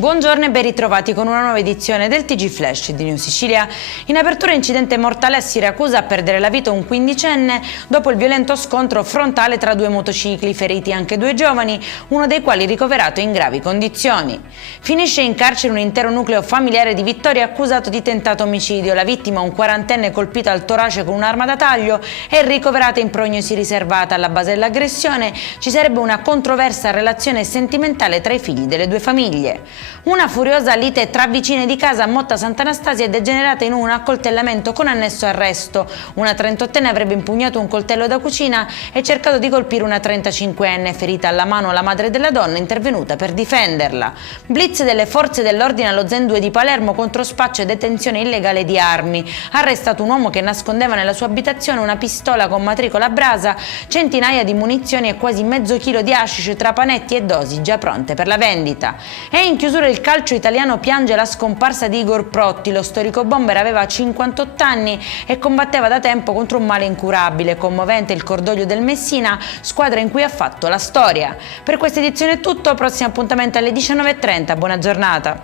Buongiorno e ben ritrovati con una nuova edizione del TG Flash di New Sicilia. In apertura incidente mortale a Siracusa, a perdere la vita un quindicenne dopo il violento scontro frontale tra due motocicli, feriti anche due giovani, uno dei quali ricoverato in gravi condizioni. Finisce in carcere un intero nucleo familiare di Vittoria accusato di tentato omicidio. La vittima, un quarantenne colpito al torace con un'arma da taglio, è ricoverata in prognosi riservata. Alla base dell'aggressione ci sarebbe una controversa relazione sentimentale tra i figli delle due famiglie. Una furiosa lite tra vicine di casa a Motta Sant'Anastasia è degenerata in un accoltellamento con annesso arresto. Una 38enne avrebbe impugnato un coltello da cucina e cercato di colpire una 35enne, ferita alla mano la madre della donna intervenuta per difenderla. Blitz delle forze dell'ordine allo Zen 2 di Palermo contro spaccio e detenzione illegale di armi. Arrestato un uomo che nascondeva nella sua abitazione una pistola con matricola a brasa, centinaia di munizioni e quasi mezzo chilo di hashish tra panetti e dosi già pronte per la vendita. E in chiusura il calcio italiano piange la scomparsa di Igor Protti. Lo storico bomber aveva 58 anni e combatteva da tempo contro un male incurabile. Commovente il cordoglio del Messina, squadra in cui ha fatto la storia. Per questa edizione è tutto, prossimo appuntamento alle 19:30, buona giornata.